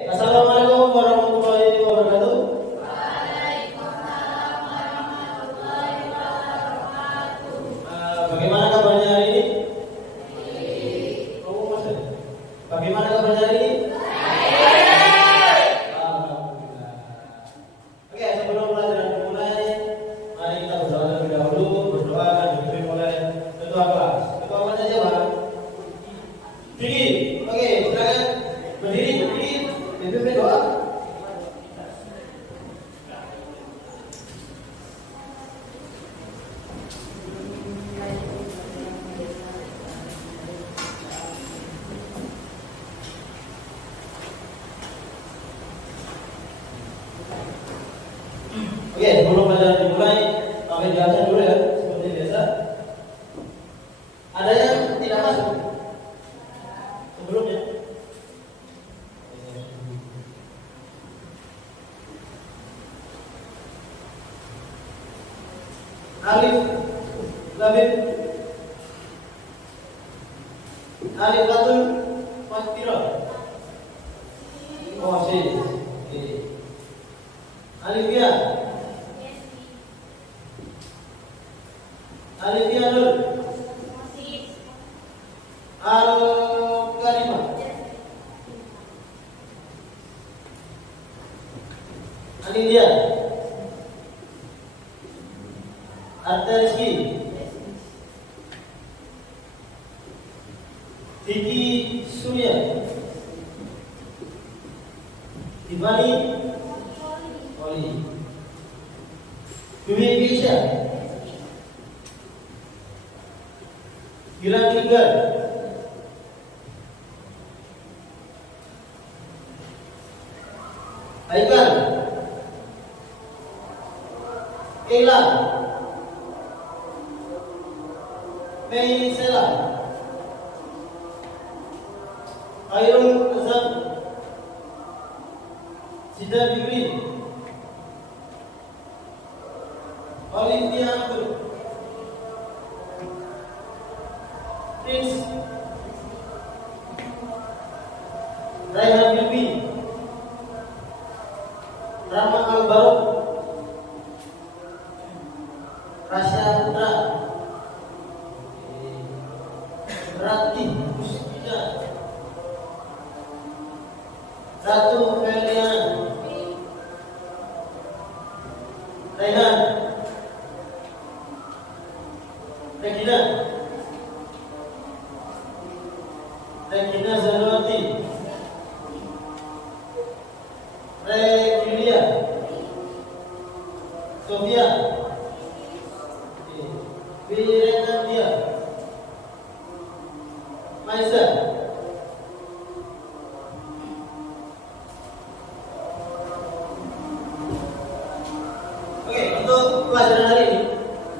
Assalamualaikum warahmatullahi wabarakatuh. Waalaikumsalam warahmatullahi wabarakatuh. Bagaimana kabarnya hari ini? Baik. Bagaimana kabarnya hari ini? Baik. Alhamdulillah. Oke, sebelum pelajaran dimulai, mari kita berdoa terlebih dahulu. Berdoa akan dipimpin oleh ketua kelas. Ketua kelasnya siapa? Vicky. Oke, silakan berdiri, dipimpin doa. Oke, sebelum pelajaran dimulai, kami jelaskan dulu ya, seperti biasa. Ada yang tidak masuk sebelumnya? Alif, Labib, Alif Latul, Masfiro. Oh, sih. Alifia, Alifia Nur, Al-Karimah, Anindya, Artarizki, Vicky Surya, Ivani Oli, Dwi Bisa, Gilang Tigar, Aikal, Ela, Mei Sela, Khairul Azam, Sidar Digri, Olivia Abdul, Prince, Raihan Bilbi, Rama Al-Barok, Rasya Putra, Rati Puspita, Ratu Feliana, Raihan, Regina, Regina Zanwati, Regilia, Sofia, Virenandia, Maiza. Oke, untuk pelajaran hari ini,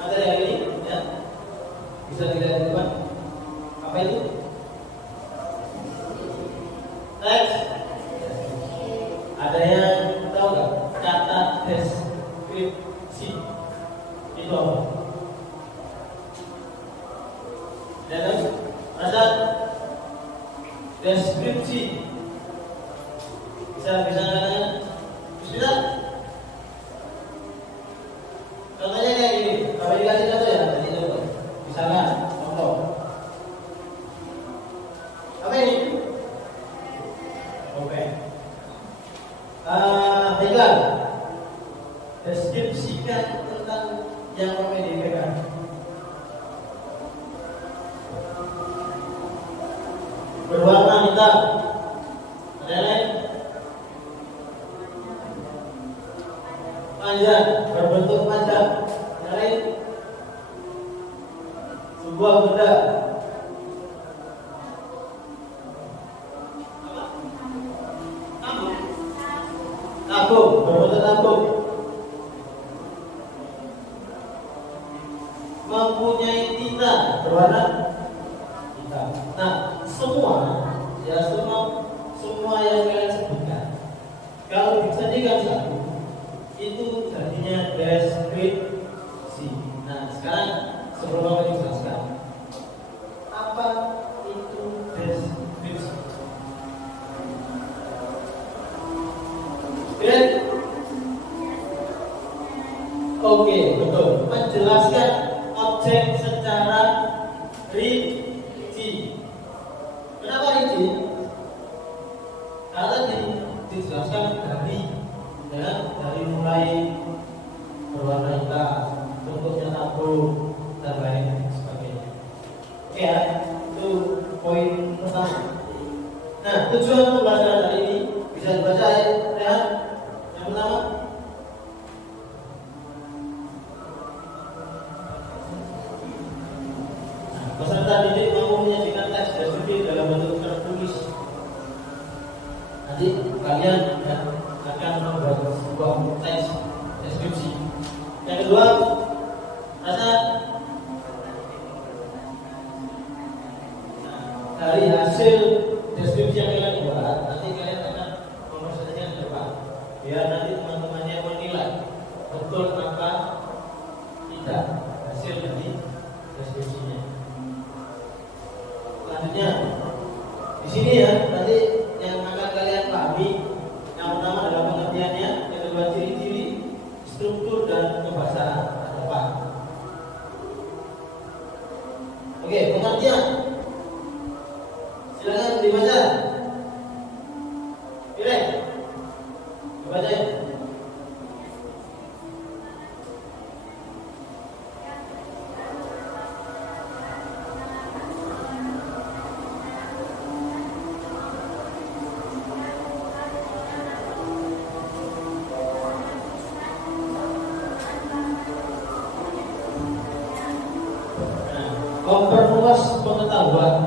materi hari ini, ya, bisa dilihat di depan. Apa itu? Teks. Ada yang tahu nggak kata deskripsi itu apa? Dan rasa deskripsi bisa katakan Bismillah. Contohnya kayak gini, kalau dikasih contoh ya, nanti contoh. Misalnya, contoh. Apa ini? Oke. Baiklah. Deskripsikan tentang yang kami dipegang. Berwarna hitam. Ada yang lain? Panjang, berbentuk panjang. Ada lain? Sebuah benda. Tabung, berbentuk tabung. Mempunyai tinta berwarna hitam. Nah, semua yang kalian sebutkan, kalau dijadikan satu, itu jadinya deskripsi. Nah, sekarang sebelum kami jelaskan, apa itu deskripsi? Oke, betul. Menjelaskan objek secara rinci. Kenapa rinci? Karena tadi dijelaskan dari mulai berwarna hitam, bentuknya tabung dan lain sebagainya. Oke ya, itu poin pertama. Nah, tujuan pembelajaran hari ini bisa dibaca ya. Yang pertama, peserta didik mampu menyajikan teks deskripsi dalam bentuk tertulis. Nanti kalian akan membuat sebuah teks deskripsi. Yang kedua, dari hasil deskripsi yang kalian buat, nanti kalian akan mempresentasikan ke depan. Biar nanti teman-temannya menilai betul apa tidak hasil dari deskripsinya. Selanjutnya, di sini ya, nanti yang akan kalian pahami yang pertama adalah pengertiannya, yang kedua ciri-ciri, struktur dan pembahasan depan. Oke, pengertian. Silakan dibaca. Pilih. Dibaca. Memperluas pengetahuan.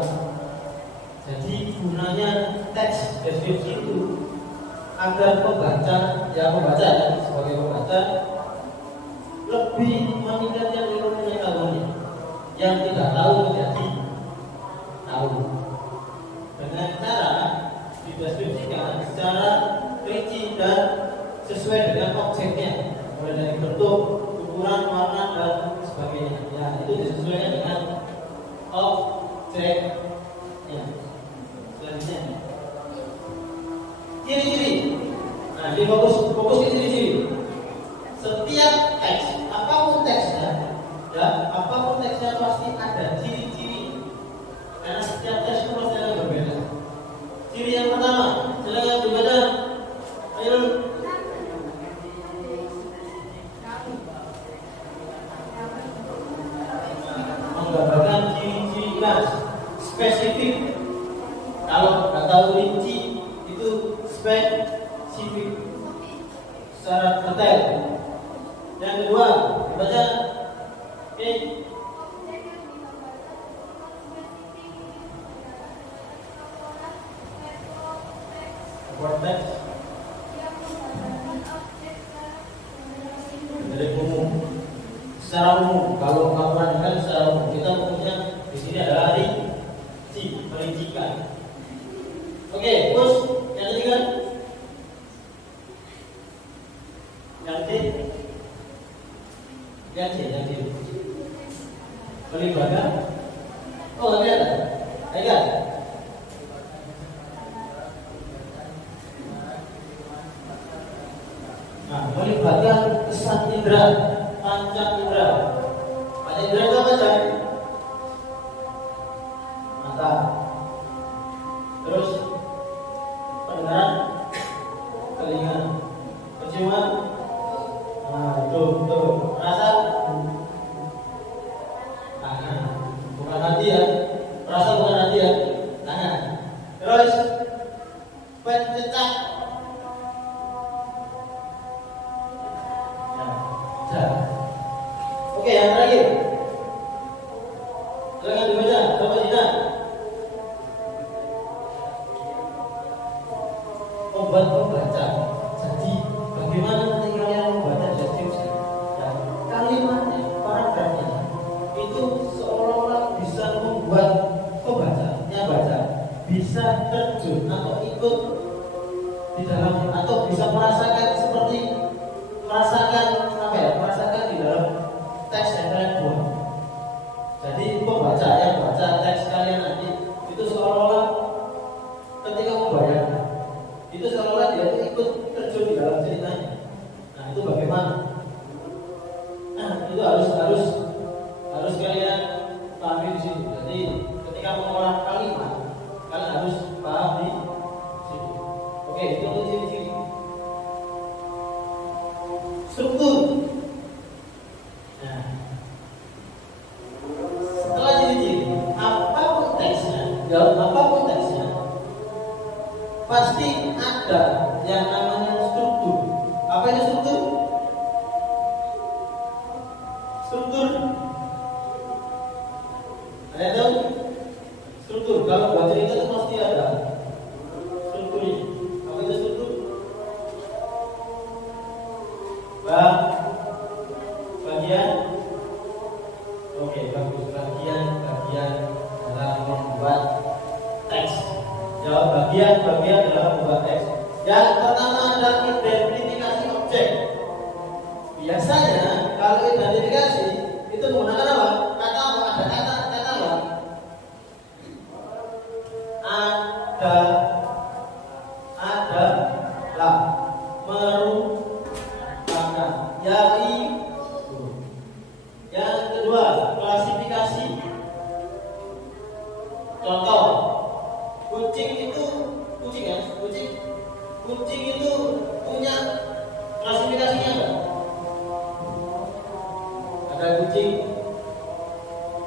Jadi gunanya teks deskripsi itu agar pembaca sebagai pembaca lebih meningkatkan ilmu pengetahuannya. Yang tidak tahu menjadi tahu. Dengan cara dideskripsikan secara rinci dan sesuai dengan objeknya, mulai dari bentuk, ukuran, warna dan sebagainya. Ya, itu disesuaikan dengan objeknya. Selanjutnya, ciri-ciri. Nah, ini fokus ke ciri-ciri. Setiap teks, apapun teksnya, pasti ada ciri-ciri. Karena setiap teks itu pasti ada berbeda. Ciri yang pertama, silakan dibaca. Ayo. Menggambarkan ciri-ciri khas, spesifik. Kalau nggak tahu rinci itu spesifik secara detail. Yang kedua, dibaca. Oke. Konteks dari umum. Secara umum, kalau laporan kan secara umum, kita umumnya di sini adalah rinci, merincikan. Oke, terus yang ketiga, yang C, melibatkan. Oh, ini ada, ayo. Nah, melibatkan kesan indera, panca indera. Panca indera itu apa saja? Mata. Terus pendengaran, telinga, penciuman. Nah, itu. Rasa, tangan. Bukan hati ya. Rasa bukan hati ya. Tangan. Terus pencecah. Oke, yang terakhir. Silakan dibaca, Bapak Dina. Obat pembaca. Jadi, bagaimana nanti kalian membaca deskripsi? Ya, kalimatnya, paragrafnya itu seolah-olah bisa membuat pembacanya baca bisa terjun atau ikut di dalam, atau bisa merasakan merasakan di dalam teks yang kalian buat. Jadi pembaca yang baca teks kalian nanti itu seolah-olah ketika membayangkan, itu seolah-olah dia ikut terjun di dalam ceritanya. Nah, itu bagaimana? ketika mengolah kalimat, kalian harus paham di sini. Oke, itu untuk ciri-ciri. Struktur. Nah, setelah ciri-ciri, apapun teksnya, jawab apapun teksnya, pasti ada yang namanya struktur. Apa itu struktur? Struktur. Ada yang tahu? Struktur. Kalau buat cerita itu pasti ada strukturnya. Apa itu struktur? Bagian. Oke, bagus. Bagian dalam membuat teks. Jawab bagian dalam membuat teks. Yang pertama adalah identifikasi objek. Biasanya kalau identifikasi itu menggunakan apa? Kata apa? Ada kata apa? Adalah, merupakan, yaitu. Yang kedua, klasifikasi. Contoh, kucing itu punya klasifikasinya enggak? Ada kucing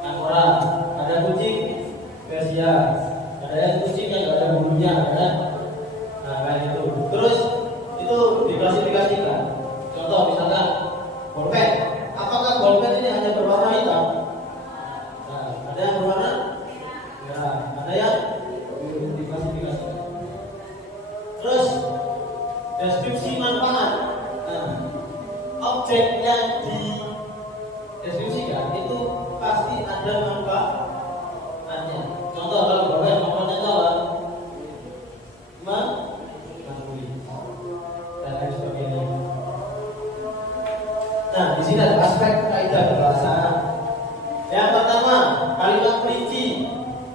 angora, ada kucing Persia, ada yang kucing yang enggak ada bulunya, ada. Nah, kayak itu. Terus itu diklasifikasikan. Contoh misalkan bolpen. Apakah bolpen ini hanya berwarna hitam? Nah, ada yang berwarna merah, ada yang diklasifikasikan. Terus deskripsi manfaat. Nah, objek yang dideskripsikan itu pasti ada manfaatnya. Contoh kalau bolpen manfaatnya itu apa? Menulis dan lain sebagainya. Nah, di sini ada aspek kaidah kebahasaan. Yang pertama, kalimat perinci.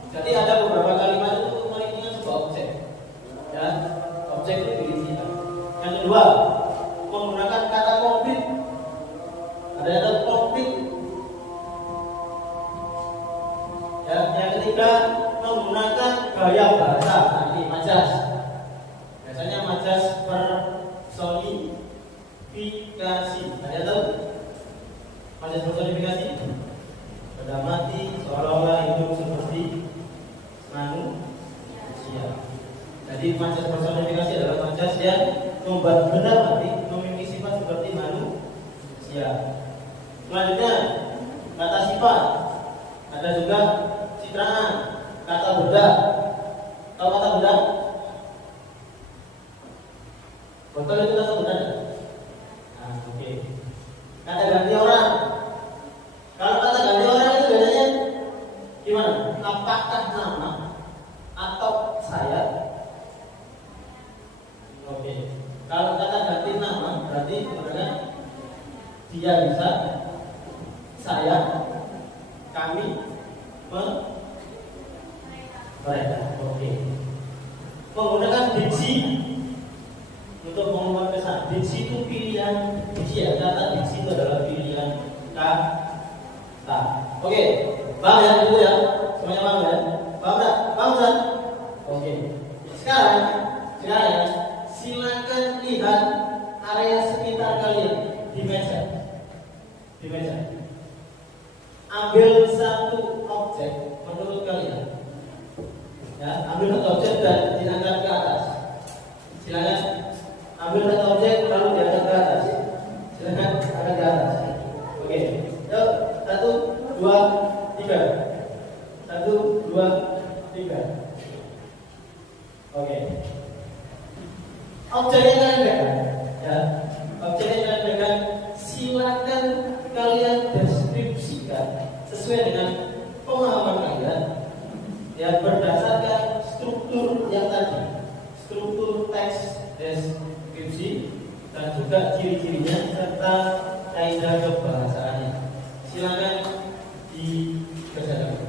Jadi ada beberapa kalimat itu merincikan sebuah objek. Ya, objek itu dirincikan. Yang kedua, menggunakan kata konkret. Ada kata konkret. Ya, yang ketiga, menggunakan gaya bahasa. Nanti majas. Biasanya majas personifikasi. Ada tahu? Majas personifikasi. Benda mati seolah-olah hidup seperti manusia. Jadi majas personifikasi adalah majas yang membuat benda mati memiliki sifat seperti manusia. Selanjutnya, kata sifat. Ada juga citraan. Kata budak. Tahu kata budak? Botol itu kata budak. Nah, oke. Kata ganti orang. Kalau kata ganti orang itu biasanya gimana? Apakah nama atau saya? Oke. Kalau kata ganti nama berarti sebenarnya dia bisa, saya, kami, mereka. Oke. Menggunakan diksi untuk mengungkap kesan. Diksi itu pilihan. Diksi ya, kata diksi itu adalah pilihan kata. Oke. Paham ya itu ya? Semuanya paham ya? Paham tak? Paham tak? Oke. Sekarang ya, silakan lihat area sekitar kalian di meja. Ambil satu objek menurut kalian. Ya, ambil satu objek dan diangkat ke atas. Silakan ambil satu objek lalu diangkat ke atas. Silakan angkat ke atas. Oke. Yuk, 1, 2, 3. 1, 2, 3. Oke. Objeknya kalian pegang. Ya. Objeknya kalian pegang. Silakan kalian deskripsikan sesuai dengan pemahaman kalian. Ya, berdasarkan struktur yang tadi, struktur teks deskripsi dan juga ciri-cirinya serta kaidah kebahasaannya. Silakan dikerjakan.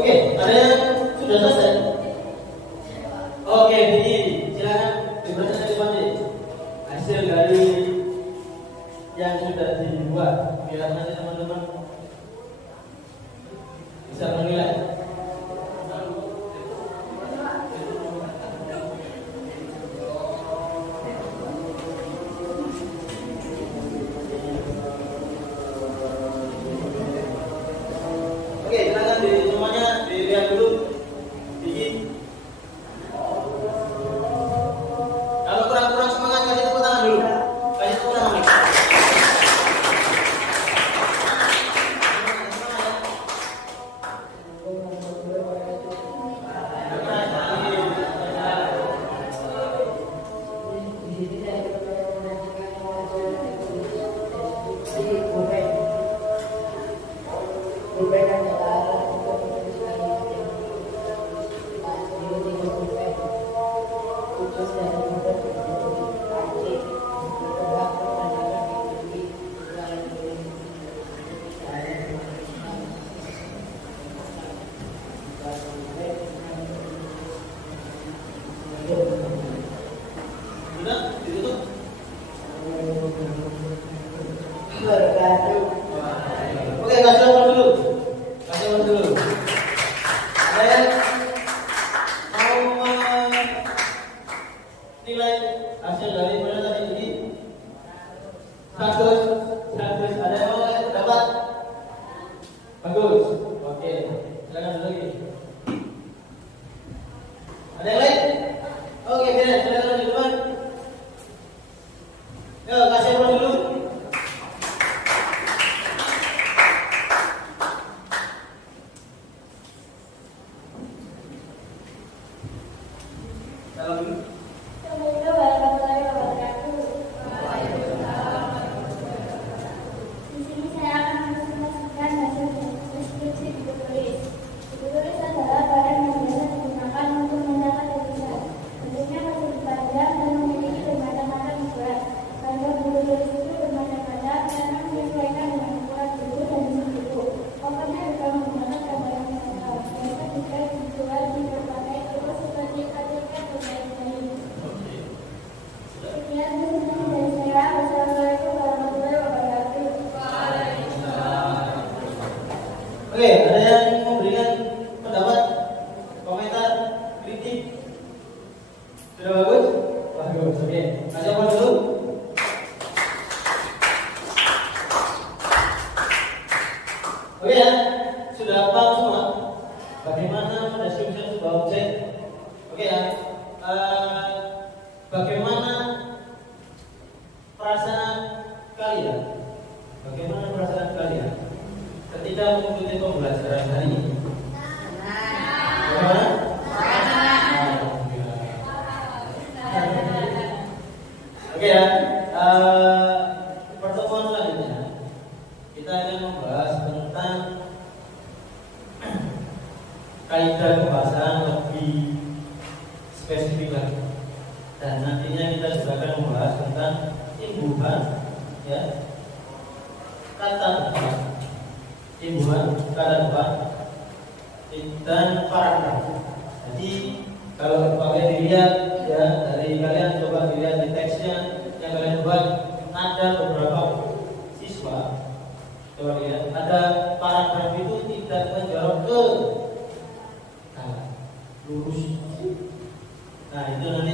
Oke, ada yang sudah selesai? Oke, jadi silakan dibaca dari Panji. Hasil dari yang sudah dibuat, biar nanti teman-teman bisa menilai. Oke, silakan di semuanya dilihat dulu. Digi. Kalau kurang-kurang semangat kasih tepuk tangan dulu. Kasih tepuk tangan. Sudah ditutup. Oke, kasih nomor dulu. Kasih nomor dulu. Ada yang mau nilai hasil dari mana tadi ini? 100. Ada yang mau dapat? Bagus. Oke, silakan dulu lagi. Ada yang lain? Oke, beres. Silakan lanjut teman. Yuk, kasih nomor dulu. Salam dulu. Assalamualaikum warahmatullahi wabarakatuh. Di sini saya akan menyampaikan hasil deskripsi buku tulis. Buku tulis adalah barang yang biasa digunakan untuk mencatat tulisan. Bentuknya masih panjang dan memiliki bermacam-macam ukuran. Harga buku tulis itu bermacam-macam karena menyesuaikan dengan ukuran buku dan isi buku. Covernya juga menggunakan gambar yang terkenal. Biasa juga dijual di berbagai toko seperti Aldicat dan lain-lain. Sudah bagus? Bagus. Oke. Kasih apa dulu? Oke ya. Sudah paham semua? Bagaimana mendeskripsikan sebuah objek? Oke ya. Bagaimana perasaan kalian? Bagaimana perasaan kalian ketika mengikuti pembelajaran hari ini? Bagaimana? Oke ya. Pertemuan selanjutnya kita akan membahas tentang kaidah pembahasan lebih spesifik lagi. Dan nantinya kita juga akan membahas tentang imbuhan, ya, kata depan, imbuhan kata depan, dan paragraf. Jadi kalau kalian dilihat, ya, dari kalian coba dilihat di teksnya yang kalian buat, ada beberapa siswa coba lihat, ada paragraf itu tidak menjawab ke kanan, lurus. Nah itu nanti